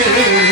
Amen.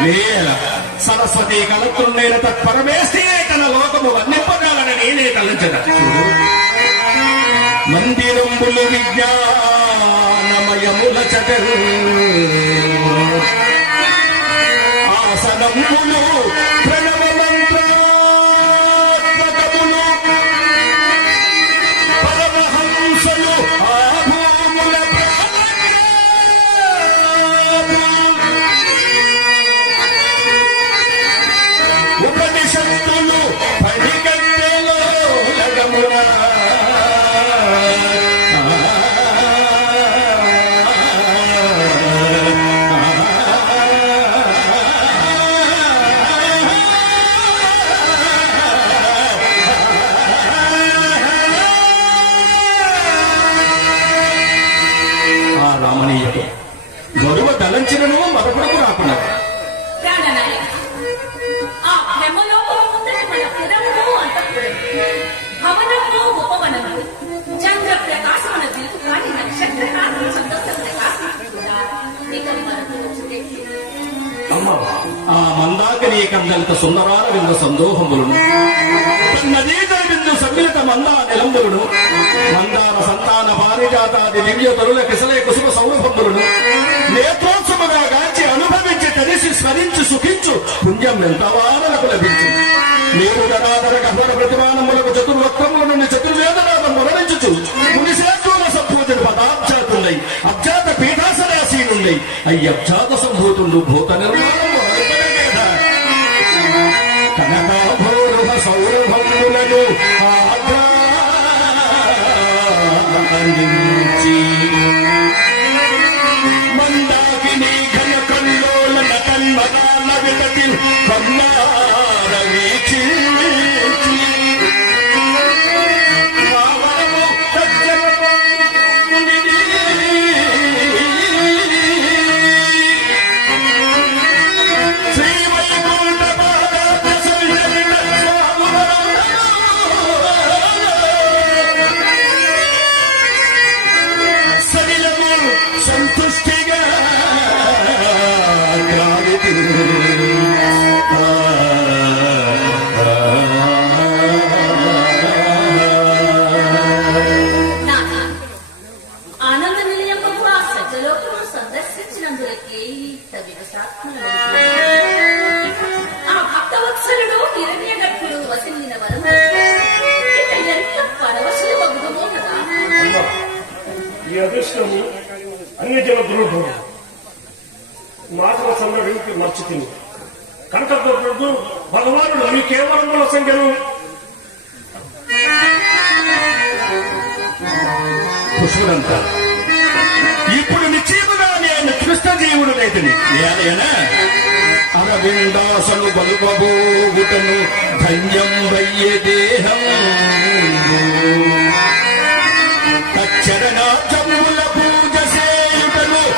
వేల సరస్వతి కలత్రులైన తత్పరమేస్తే తన లోకము వర్ణింపగలనని నేనే తలంచద చూడు మందిరంబులు విజ్ఞానమయముల చటరు. ఆసనములు ప్రణవ అమ్మా ఆ మందాకిని కందంత సుందరాల విందు సందోహములను నదీతర బిందు సమ్మిళిత మందా నిలంబులను మందార సంతాన పారిజాతాది దివ్య తరుల కిసలే కుసుమ సౌరభములను నేత్రోత్సముగా గాంచి అనుభవించి తెలిసి స్మరించి సుఖించు పుణ్యం ఎంత వానలకు లభించు. నీవు గదాధర గహ్వర ప్రతిమానములకు చతుర్వక్రముల నుండి చతుర్వేదనాథం మురణించుచు మునిశాఖల సంపూజన పదార్థాలున్నాయి అబ్జా పీఠాసనాసీనుండి అయ్యి అబ్జాత సంభూతుండు భూత నిర్మాణము అనుపదగేద. కనకాభోరుహ సౌరభములను మందాకిని ఘన కల్లోల ಪರಿಶ್ರಮವು ಅನ್ಯಜನ ದುರ್ಭವ ಮಾನವ మర్చి తిని. కనకదుర్గుడు భగవానుడు మీ కేవలం సంఖ్యను పుష్పుడంత. ఇప్పుడు నిశ్చయముగా నేను కృష్ణ జీవుడు అరవిందాసలు బలుబోగుటను ధన్యం వయ్య దేహం. తచ్చరణార్థం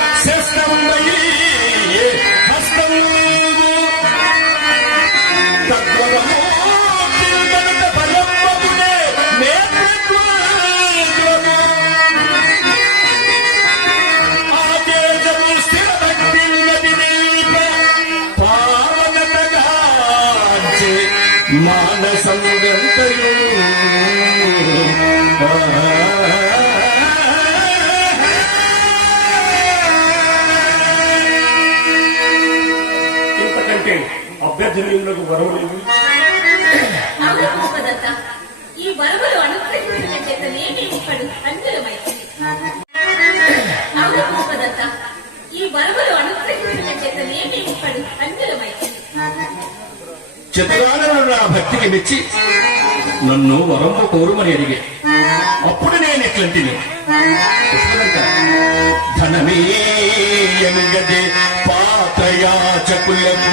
Say ఈ వరములు అనుగ్రహించిన చేతనే ఈ వరములు అనుగ్రహించిన చేతనే మేము ఇక్కడు ధన్యులమైంది చితగానను నా భక్తికి మెచ్చి నన్ను వరంపు కోరుమని అడిగే. అప్పుడు నేను ఎట్లాంటిని? ధనమేయనుగదే పాత్రయాచకులకు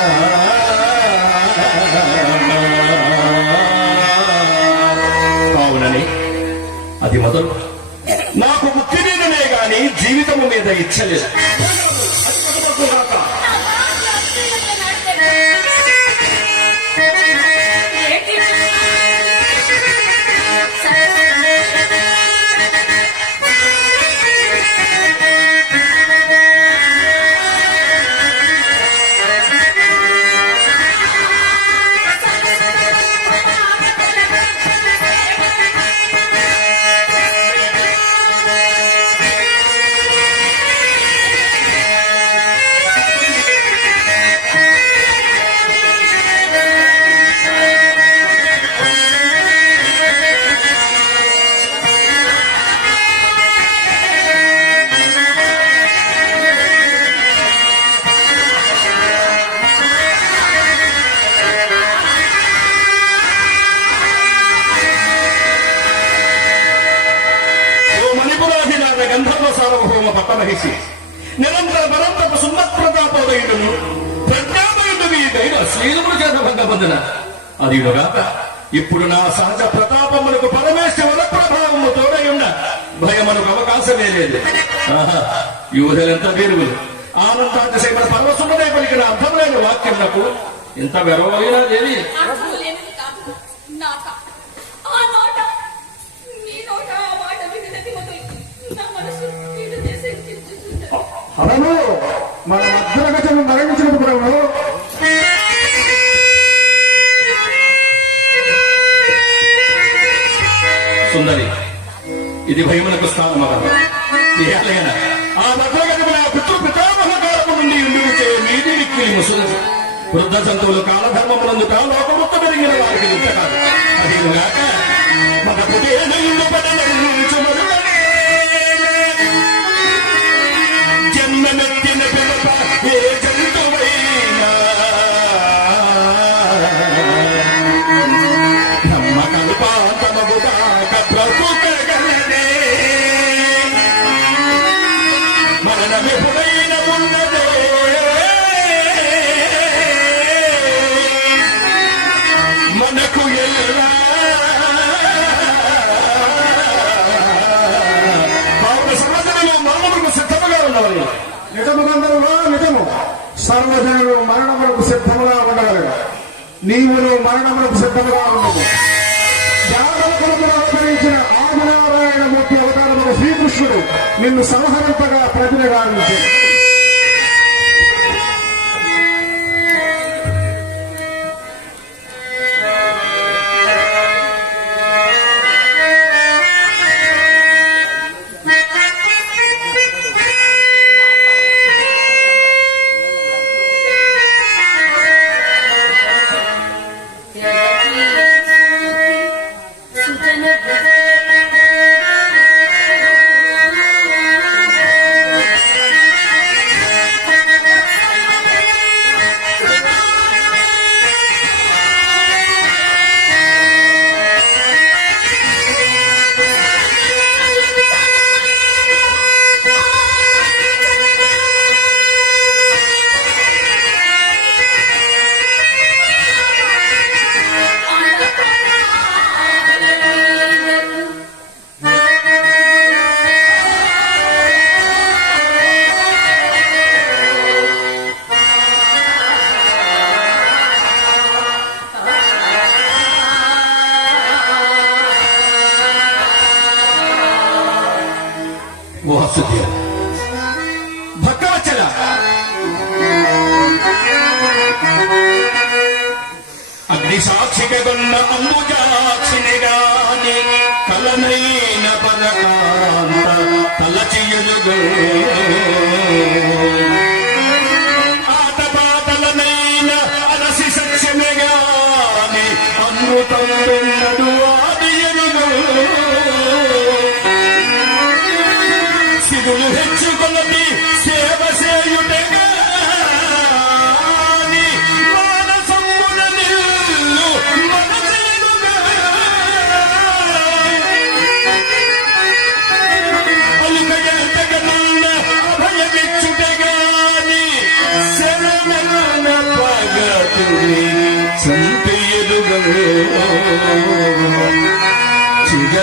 అది మొదలు. నాకు ముక్తి మీదనే గాని జీవితము మీద ఇచ్చలేదు. యూదులెంత వీరుగులు ఆనందాతిశయమైన పరమసుమనే పలికిన అర్థమైన వాక్యమునకు ఇంత గర్వమైనా దేవి. అర్థం లేనిది కాదు నాట ఆ నోట నీ నోట ఆ మాట వినది మొదలు నా మనసు కీడు చేసి చించుచున్నది. హరము మన మధ్య గజము మరణించినప్పుడు సుందరి ఇది భయమునకు స్థానమగదు ఏలైన వృద్ధ జంతువులు కాలధర్మమునందుట లోకముక్త పెరిగిన వారికి యుద్ధ అది కాక మన పుట్టిన మరణములకు సిద్ధముగా మరణములకు సిద్ధముగా ఉండవు అవతరించిన ఆమనారాయణ మూర్తి అవతారముగా శ్రీకృష్ణుడు నిన్ను సంహరింపగా ప్రతిని గావించాడు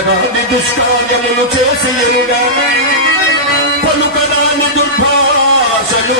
చిగరాని దుష్కార్యములు చేసి ఎరుగా పలుకరాని దుర్భాషలు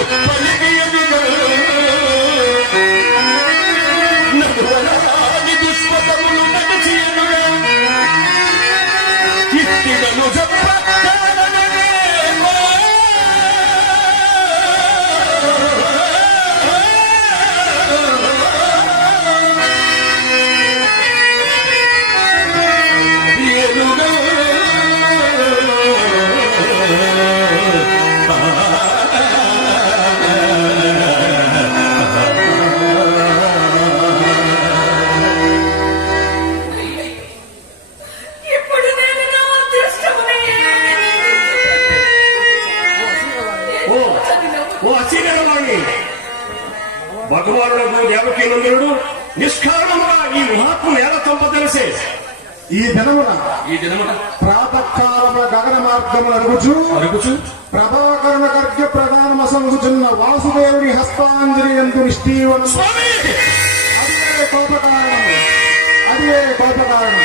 అదే కోపకారణం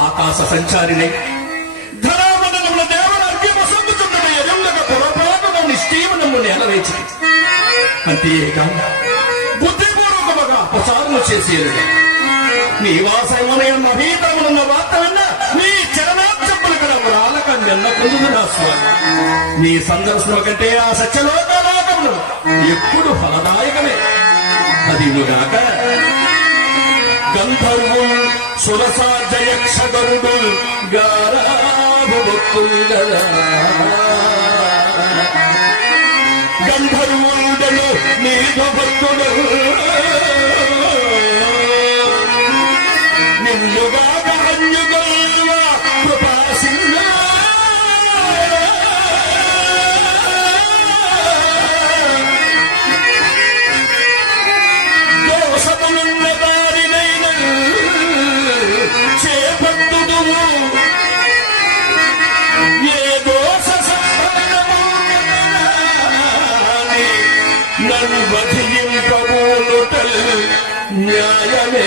ఆకాశ సంచారిణి ధరావనముల దేవుల అర్ఘ్యమ సొమ్ముతున్న ఎరుంగక పొరపాటున నెలవేచి అంతేగా బుద్ధిపూర్వకముగా అపచారము చేసేది. నీ వాసమునయం మహీతమున్న వార్త విన్న నీ చరణ వ్రాలక నిన్న పొందుదు నా స్వామి నీ సందర్శనం కంటే ఆ సత్యలోకలోకములు ఎప్పుడు ఫలదాయకమే. అది గాక గంధర్వుల్ సురసాజయక్ష గరుడుల్ గారాభు భక్తుల్గల గంధర్వుడను నీదు భక్తుడు நியாயமே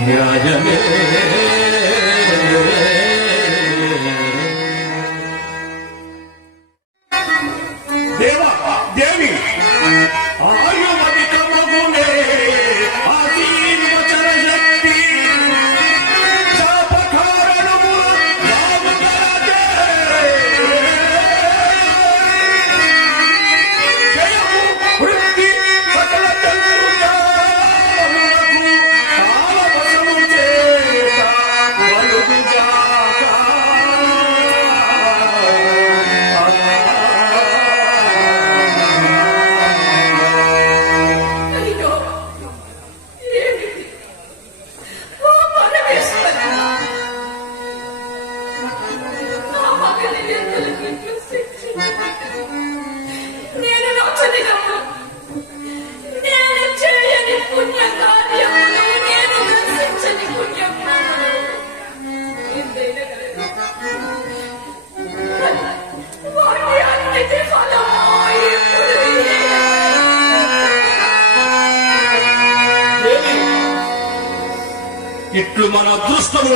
நியாயமே தேவா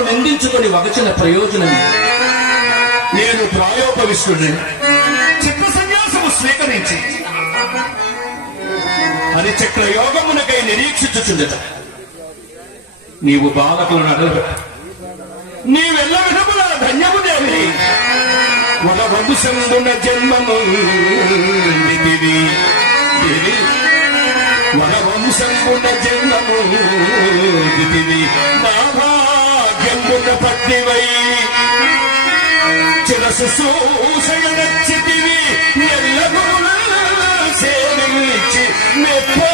నిందించుకొని వగచిన ప్రయోజనం నేను ప్రాయోపవిష్ణుడిని చిత్త సన్యాసము స్వీకరించి హరిచక్ర యోగమునకై నిరీక్షించుచుండట నీవు బాలకులను అడగబెట్ట నీవెల్ల విధముల ధన్యము దేవి మన వంశందున జన్మము నిధివి. దేవి మన వంశంబున జన్మము దితివి నా భాగ్యంబున పత్నివై చిరసు సూసయనచ్చితివి ఎల్లగూ సేవించి మెప్పొందితివి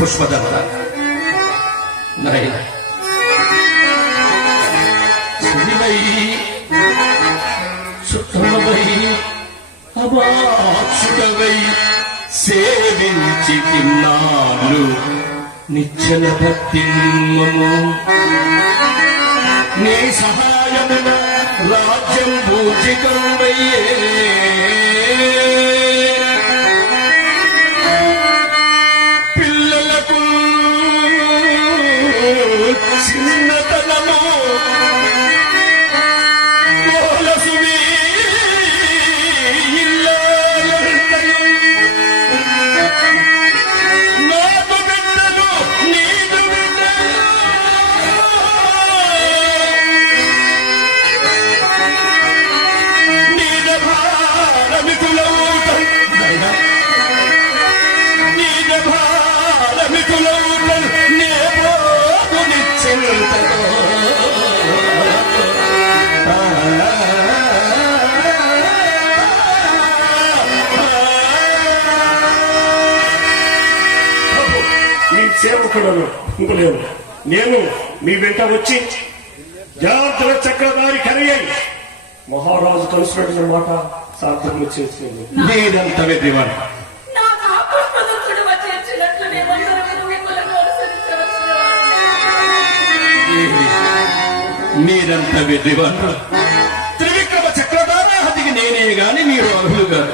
పుష్పధర నాయన సుడివై సుత్తమవై అవాక్షుడవై సేవించి తిన్నాను నిచ్చల భక్తి నీ సహాయమున రాజ్యం భూజితమయ్యే నీ సేవకుడను ఇంకలేను నేను మీ వెంట వచ్చి జాగ్రత్త చక్రధారి కరియై మహారాజు కలిసినటువంటి మాట సార్థకం చేసింది. అనుసరించవలసిన వారమే. మీరంత విధివన్ త్రివిక్రమ చక్రధారాహతికి నేనే గాని మీరు అర్హులు గారు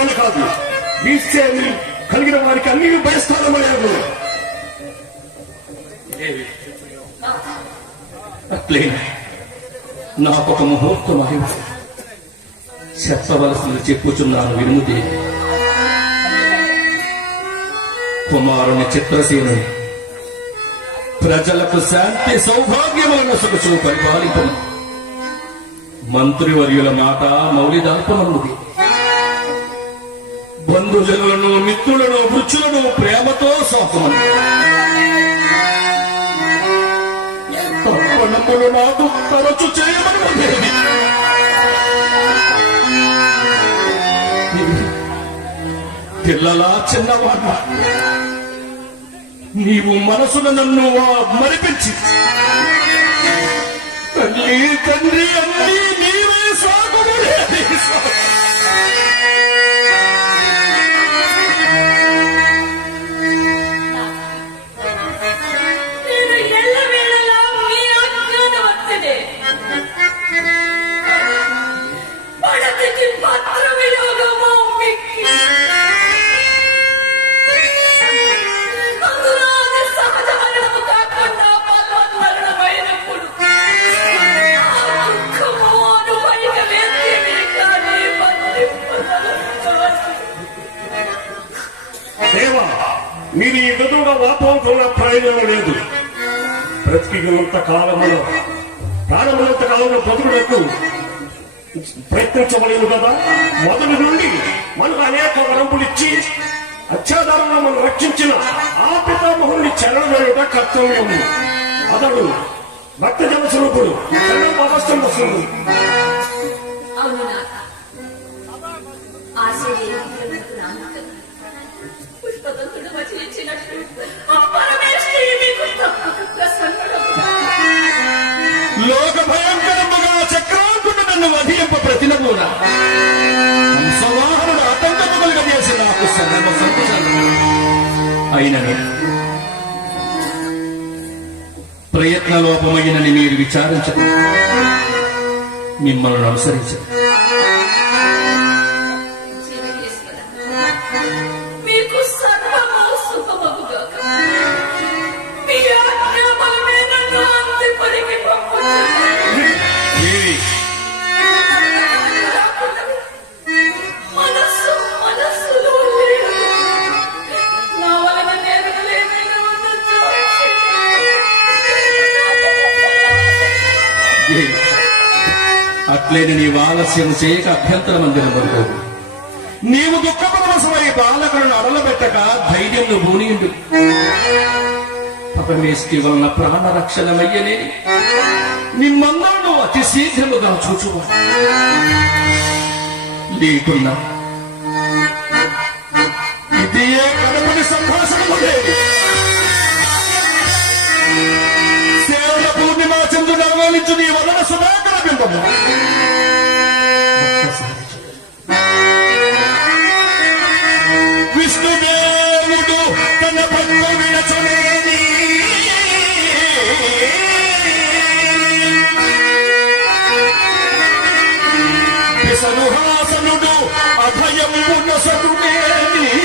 కానీ కాదు వీస్తే కలిగిన వారికి అన్ని భయస్థానమయ్యారు అట్లే నాకొక ముహూర్తం అహింస చెప్పవలసింది చెప్పుచున్నాను వినుముదే. కుమారుని చిత్రసేను. ప్రజలకు శాంతి సౌభాగ్యమైన సుఖచూ పరిపాలింపు మంత్రివర్యుల మాట మౌలిదాల్పమన్నది బంధుజనులను మిత్రులను వృక్షులను ప్రేమతో సాకుమని. తప్పనములు నాకు తరచు చేయమని ఉండేది. పిల్లలా చిన్నవాడ నీవు మనసున నన్ను మరిపించి తల్లి తండ్రి అన్నీ నీవే సాగు వాపోతున్న ప్రయోజనం లేదు. బ్రతికినంత కాలంలో ప్రాణమైనంత కాలంలో బతుకులకు ప్రయత్నించబడలేదు కదా? మొదటి నుండి మనకు అనేక వరంపులు ఇచ్చి అత్యాధారంలో మనం రక్షించిన ఆ పితామహుని చరణమేయుట కర్తవ్యం అతడు భక్త జన స్వరూపుడు చరణం అవస్థం వస్తుంది ప్రతినమూన సంవాహనుడు ఆతంకములుగా చేసి నాకు శ్రమ సంకుచాలు అయినను ప్రయత్నలోపమైనని మీరు విచారించదు మిమ్మల్ని అనుసరించదు ఏవి? అట్లేని నీ ఆలస్యం చేయక అభ్యంతరం అందిన వరకు. నీవు దుఃఖపరవశమై బాలకులను అడలబెట్టక ధైర్యం నువ్వు భూనియుండు పరమేశ్వరి వలన ప్రాణ రక్షణమయ్యనే నిమ్మందరూ అతి శీఘ్రముగా చూచువా లేకున్నా ఇది ఏ కడపని చంద్రుడు నీ వలన సుధాకర విష్ణుదేవుడు తన భక్త విడచలేని విసనుహాసనుడు అభయం ఉన్న సతుమేని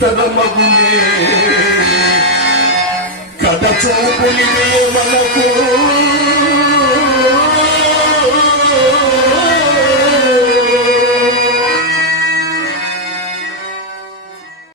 ఇతర మగులే కథ చూపులి మనకు.